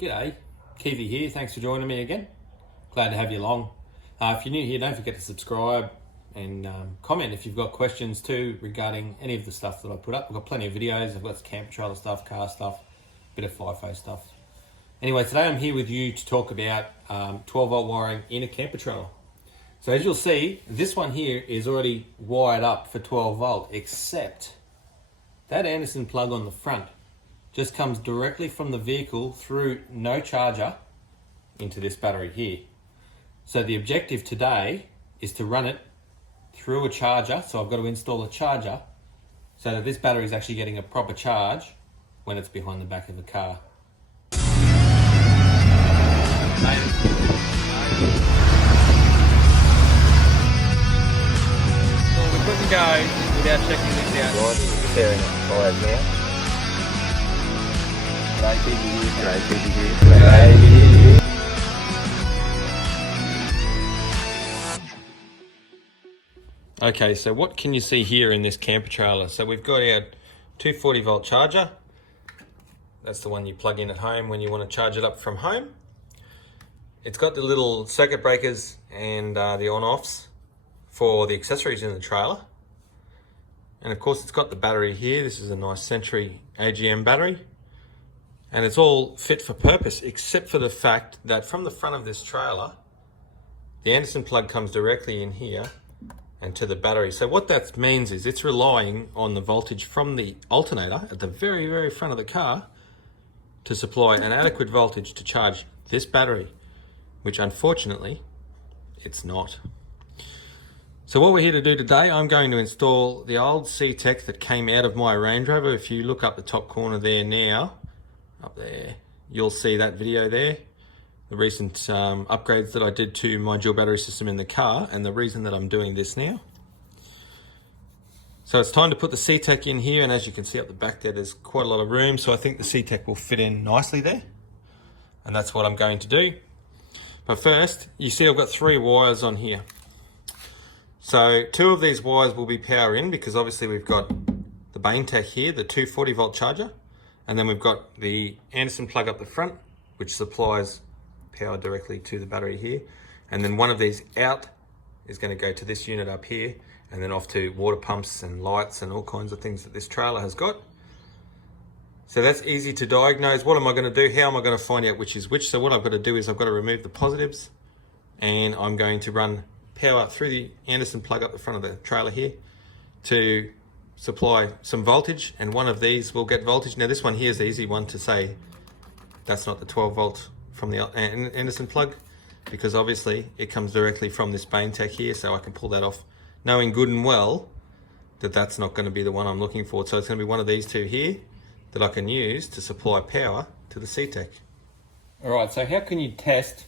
G'day, Keithy here. Thanks for joining me again. Glad to have you along. If you're new here, don't forget to subscribe and comment if you've got questions too regarding any of the stuff that I put up. I've got plenty of videos. I've got some camper trailer stuff, car stuff, bit of FIFO stuff. Anyway, today I'm here with you to talk about 12 volt wiring in a camper trailer. So as you'll see, this one here is already wired up for 12 volt, except that Anderson plug on the front just comes directly from the vehicle through no charger into this battery here. So the objective today is to run it through a charger. So I've got to install a charger so that this battery is actually getting a proper charge when it's behind the back of the car. Well, we couldn't go without checking this out. Right, tearing up tires now. G'day, Keithy here. G'day. Okay, so what can you see here in this camper trailer? So we've got our 240 volt charger. That's the one you plug in at home when you want to charge it up from home. It's got the little circuit breakers and the on-offs for the accessories in the trailer. And of course it's got the battery here. This is a nice Century AGM battery. And it's all fit for purpose, except for the fact that from the front of this trailer, the Anderson plug comes directly in here and to the battery. So what that means is it's relying on the voltage from the alternator at the very, very front of the car to supply an adequate voltage to charge this battery, which unfortunately, it's not. So what we're here to do today, I'm going to install the old C-Tech that came out of my Range Rover. If you look up the top corner there now, up there, you'll see that video there, the recent upgrades that I did to my dual battery system in the car, and the reason that I'm doing this now. So it's time to put the C-Tech in here, and as you can see up the back there, there's quite a lot of room, so I think the C-Tech will fit in nicely there, and that's what I'm going to do. But first, you see I've got 3 wires on here. So 2 of these wires will be power in, because obviously we've got the BainTech here, the 240 volt charger, and then we've got the Anderson plug up the front, which supplies power directly to the battery here. And then one of these out is going to go to this unit up here, and then off to water pumps and lights and all kinds of things that this trailer has got. So that's easy to diagnose. What am I going to do? How am I going to find out which is which? So what I've got to do is I've got to remove the positives, and I'm going to run power through the Anderson plug up the front of the trailer here to supply some voltage, and one of these will get voltage. Now this one here is the easy one to say that's not the 12 volt from the Anderson plug, because obviously it comes directly from this BainTech here, so I can pull that off knowing good and well that that's not going to be the one I'm looking for. So it's going to be one of these 2 here that I can use to supply power to the C-Tech. Alright, so how can you test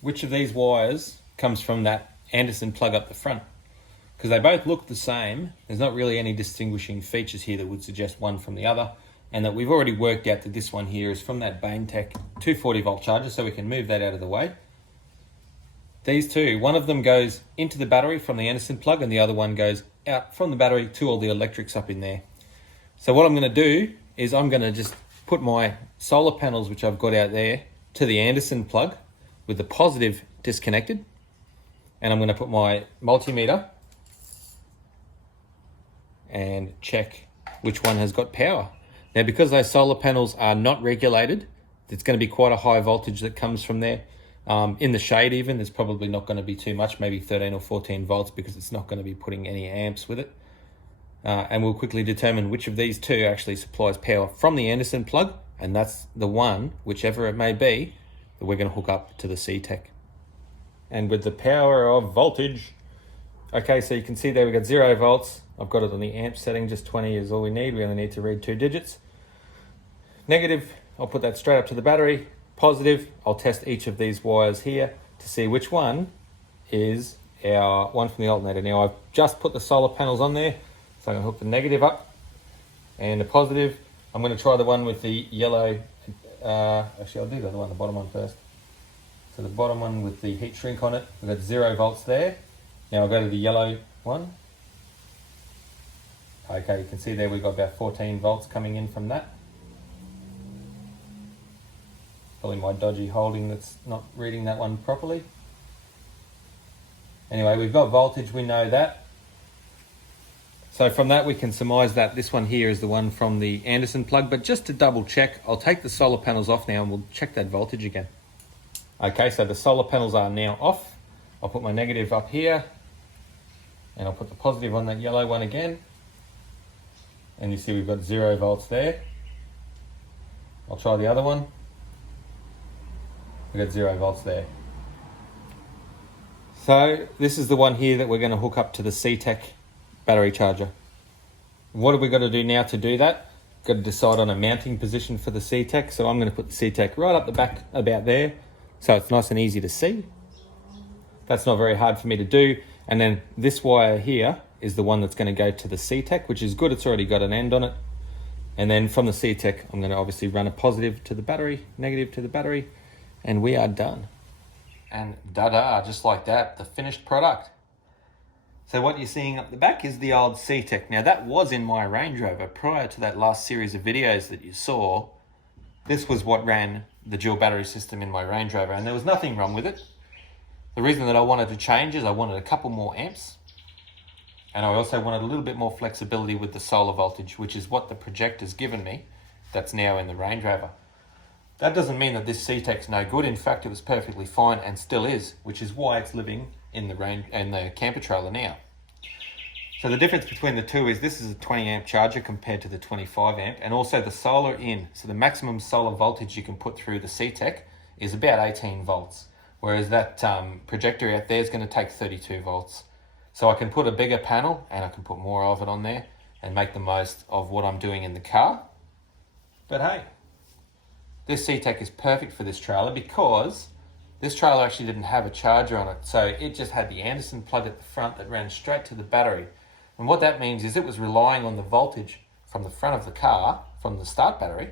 which of these wires comes from that Anderson plug up the front? Because they both look the same. There's not really any distinguishing features here that would suggest one from the other, and that we've already worked out that this one here is from that BainTech 240 volt charger, so we can move that out of the way. These 2, one of them goes into the battery from the Anderson plug, and the other one goes out from the battery to all the electrics up in there. So what I'm going to do is I'm going to just put my solar panels, which I've got out there, to the Anderson plug with the positive disconnected, and I'm going to put my multimeter and check which one has got power. Now, because those solar panels are not regulated, it's going to be quite a high voltage that comes from there. In the shade even, there's probably not going to be too much, maybe 13 or 14 volts, because it's not going to be putting any amps with it. And we'll quickly determine which of these 2 actually supplies power from the Anderson plug, and that's the one, whichever it may be, that we're going to hook up to the C-Tech. And with the power of voltage, okay, so you can see there we've got 0 volts. I've got it on the amp setting, just 20 is all we need. We only need to read 2 digits. Negative, I'll put that straight up to the battery. Positive, I'll test each of these wires here to see which one is our one from the alternator. Now I've just put the solar panels on there, so I'm going to hook the negative up and the positive. I'm going to try the one with the yellow, actually I'll do the other one, the bottom one first. So the bottom one with the heat shrink on it, we've got 0 volts there. Now I'll go to the yellow one. Okay, you can see there we've got about 14 volts coming in from that. Probably my dodgy holding that's not reading that one properly. Anyway, we've got voltage, we know that. So from that we can surmise that this one here is the one from the Anderson plug, but just to double check, I'll take the solar panels off now and we'll check that voltage again. Okay, so the solar panels are now off. I'll put my negative up here and I'll put the positive on that yellow one again. And you see we've got 0 volts there. I'll try the other one. We've got 0 volts there. So this is the one here that we're going to hook up to the CTEC battery charger. What have we got to do now to do that? Got to decide on a mounting position for the CTEC. So I'm going to put the CTEC right up the back about there, so it's nice and easy to see. That's not very hard for me to do. And then this wire here is the one that's going to go to the CTEC, which is good. It's already got an end on it. And then from the CTEC, I'm going to obviously run a positive to the battery, negative to the battery, and we are done. And da-da, just like that, the finished product. So what you're seeing up the back is the old CTEC. Now that was in my Range Rover prior to that last series of videos that you saw. This was what ran the dual battery system in my Range Rover, and there was nothing wrong with it. The reason that I wanted to change is I wanted a couple more amps, and I also wanted a little bit more flexibility with the solar voltage, which is what the projector's given me that's now in the Range Rover. That doesn't mean that this CTEC's no good. In fact, it was perfectly fine and still is, which is why it's living in the camper trailer now. So the difference between the two is this is a 20 amp charger compared to the 25 amp, and also the solar in. So the maximum solar voltage you can put through the CTEC is about 18 volts, whereas that projector out there is going to take 32 volts. So I can put a bigger panel and I can put more of it on there and make the most of what I'm doing in the car. But hey, this CTEC is perfect for this trailer because this trailer actually didn't have a charger on it. So it just had the Anderson plug at the front that ran straight to the battery. And what that means is it was relying on the voltage from the front of the car, from the start battery,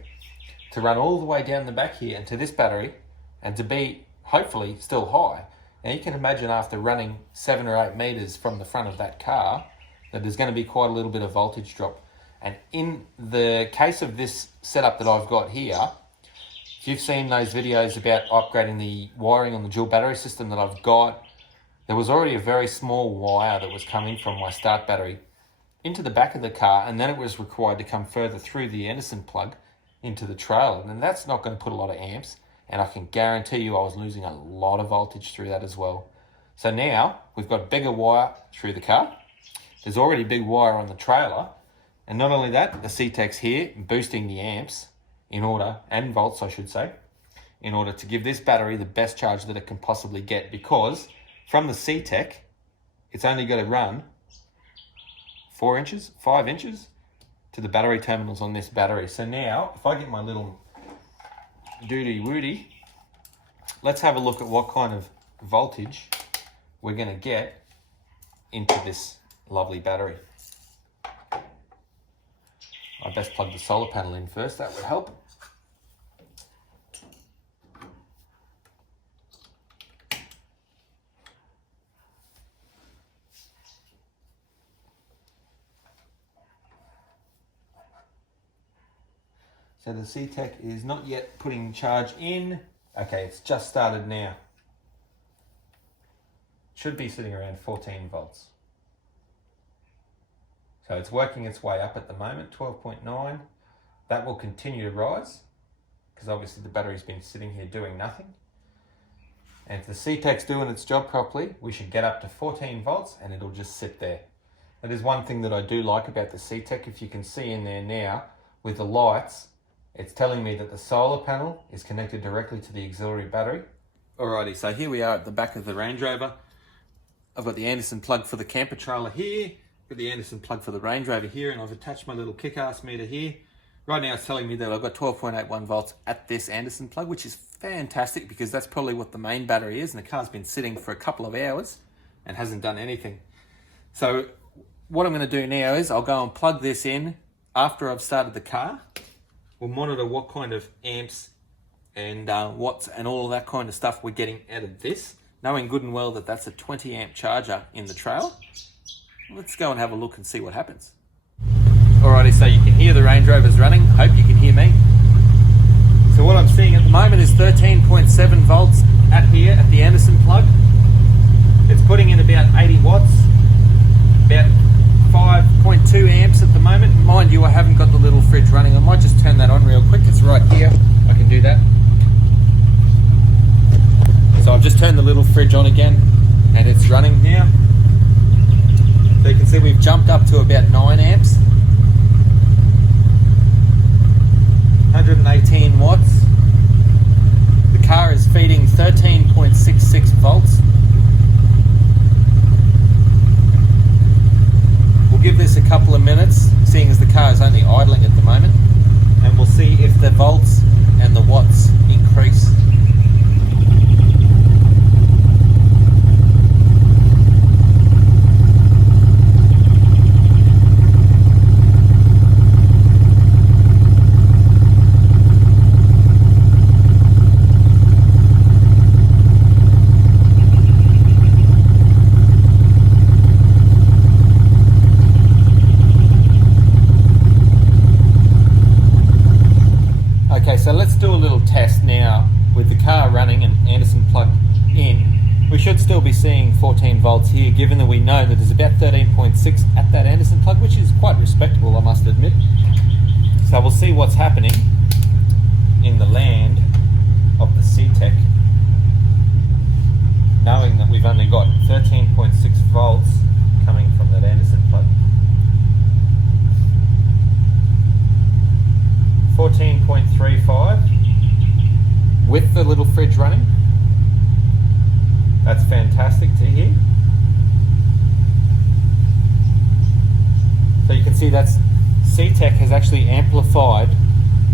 to run all the way down the back here and to this battery and to be hopefully still high. Now you can imagine after running 7 or 8 meters from the front of that car that there's going to be quite a little bit of voltage drop. And in the case of this setup that I've got here, if you've seen those videos about upgrading the wiring on the dual battery system that I've got, there was already a very small wire that was coming from my start battery into the back of the car, and then it was required to come further through the Anderson plug into the trailer. And that's not going to put a lot of amps, and I can guarantee you I was losing a lot of voltage through that as well. So now we've got bigger wire through the car. There's already big wire on the trailer, and not only that, the CTEC's here boosting the amps in order, and volts I should say, in order to give this battery the best charge that it can possibly get, because from the CTEC, it's only got to run 4 inches, 5 inches to the battery terminals on this battery. So now, if I get my little doody-woody, let's have a look at what kind of voltage we're going to get into this lovely battery. I best plug the solar panel in first, that would help. So the CTEC is not yet putting charge in. Okay, it's just started now. Should be sitting around 14 volts. So it's working its way up at the moment, 12.9. That will continue to rise because obviously the battery's been sitting here doing nothing. And if the CTEC's doing its job properly, we should get up to 14 volts and it'll just sit there. That is one thing that I do like about the CTEC. If you can see in there now with the lights, it's telling me that the solar panel is connected directly to the auxiliary battery. Alrighty, so here we are at the back of the Range Rover. I've got the Anderson plug for the camper trailer here, got the Anderson plug for the Range Rover here, and I've attached my little kick-ass meter here. Right now it's telling me that I've got 12.81 volts at this Anderson plug, which is fantastic because that's probably what the main battery is, and the car's been sitting for a couple of hours and hasn't done anything. So what I'm going to do now is I'll go and plug this in after I've started the car. We'll monitor what kind of amps and watts and all of that kind of stuff we're getting out of this, knowing good and well that that's a 20 amp charger in the trailer. Let's go and have a look and see what happens. Alrighty, so you can hear the Range Rover's running. Hope you can hear me. So what I'm seeing at the moment is 13.7 volts at here at the Anderson plug. It's putting in about 80 watts, about 5.2 amps at the moment. Mind you, I haven't got the little fridge running. I might just turn that on real quick. It's right here. I can do that. So I've just turned the little fridge on again and it's running now. So you can see we've jumped up to about 9 amps. 118 watts. The car is feeding 13.66 volts. We'll give this a couple of minutes, seeing as the car is only idling at the moment, and we'll see if the volts and the watts increase. Okay, so let's do a little test now with the car running and Anderson plugged in. We should still be seeing 14 volts here, given that we know that there's about 13.6 at that Anderson plug, which is quite respectable, I must admit. So we'll see what's happening in the land of the C-Tech, knowing that we've only got 13.6 volts coming from that Anderson plug. 14.35 with the little fridge running. That's fantastic to hear. So you can see that's C-Tech has actually amplified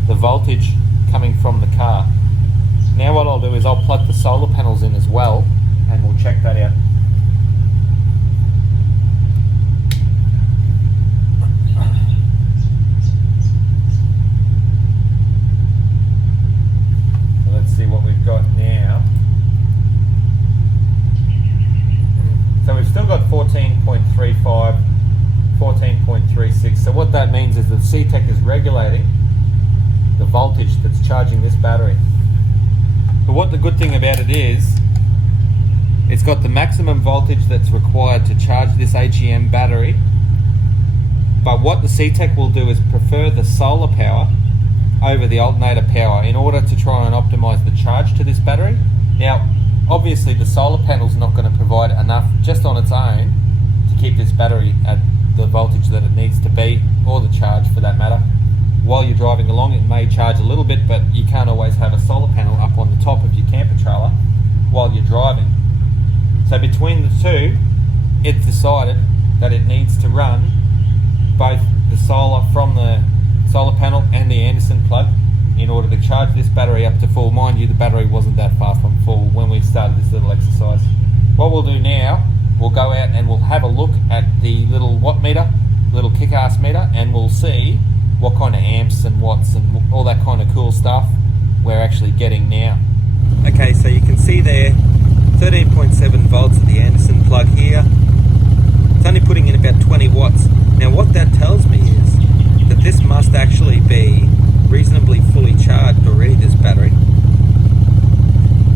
the voltage coming from the car. Now what I'll do is I'll plug the solar panels in as well and we'll check that out. See what we've got now. So we've still got 14.35, 14.36. So what that means is that C-Tech is regulating the voltage that's charging this battery. But what the good thing about it is, it's got the maximum voltage that's required to charge this HEM battery. But what the C-Tech will do is prefer the solar power over the alternator power in order to try and optimize the charge to this battery. Now, obviously the solar panel's not going to provide enough just on its own to keep this battery at the voltage that it needs to be, or the charge for that matter. While you're driving along, it may charge a little bit, but you can't always have a solar panel up on the top of your camper trailer while you're driving. So between the two, it decided that it needs to run both the solar from the solar panel and the Anderson plug in order to charge this battery up to full. Mind you, the battery wasn't that far from full when we started this little exercise. What we'll do now, we'll go out and we'll have a look at the little watt meter, little kick-ass meter, and we'll see what kind of amps and watts and all that kind of cool stuff we're actually getting now. Okay, so you can see there 13.7 volts at the Anderson plug here. It's only putting in about 20 watts. Now what that tells me is that this must actually be reasonably fully charged already, this battery.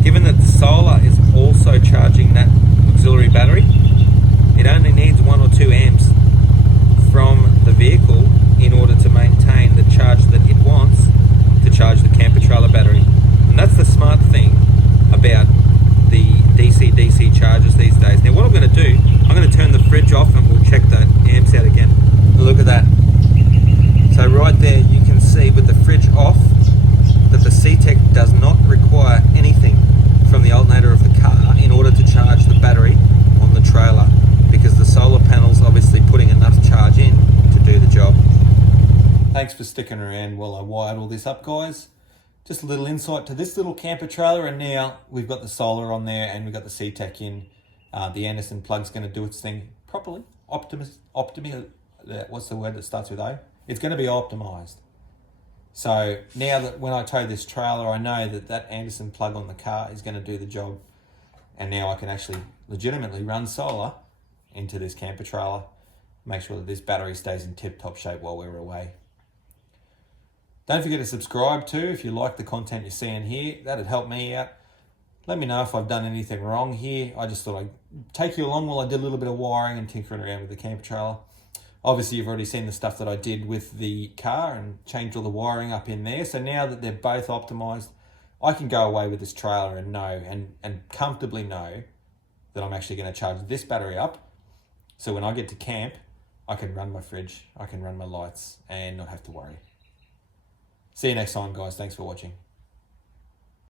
Given that the solar is also charging that auxiliary battery, it only needs 1 or 2 amps from the vehicle in order to maintain the charge that it wants to charge the camper trailer battery. And that's the smart thing about the DC-DC chargers these days. Now what I'm going to do, I'm going to turn the fridge off and we'll check the amps out again. Look at that. So right there you can see with the fridge off that the C-Tech does not require anything from the alternator of the car in order to charge the battery on the trailer, because the solar panel's obviously putting enough charge in to do the job. Thanks for sticking around while I wired all this up, guys. Just a little insight to this little camper trailer, and now we've got the solar on there and we've got the C-Tech in. The Anderson plug's going to do its thing properly. What's the word that starts with O? It's going to be optimized. So now that when I tow this trailer, I know that that Anderson plug on the car is going to do the job. And now I can actually legitimately run solar into this camper trailer, make sure that this battery stays in tip-top shape while we're away. Don't forget to subscribe too if you like the content you're seeing here. That'd help me out. Let me know if I've done anything wrong here. I just thought I'd take you along while I did a little bit of wiring and tinkering around with the camper trailer. Obviously, you've already seen the stuff that I did with the car and changed all the wiring up in there. So now that they're both optimized, I can go away with this trailer and know and comfortably know that I'm actually going to charge this battery up. So when I get to camp, I can run my fridge, I can run my lights and not have to worry. See you next time, guys. Thanks for watching.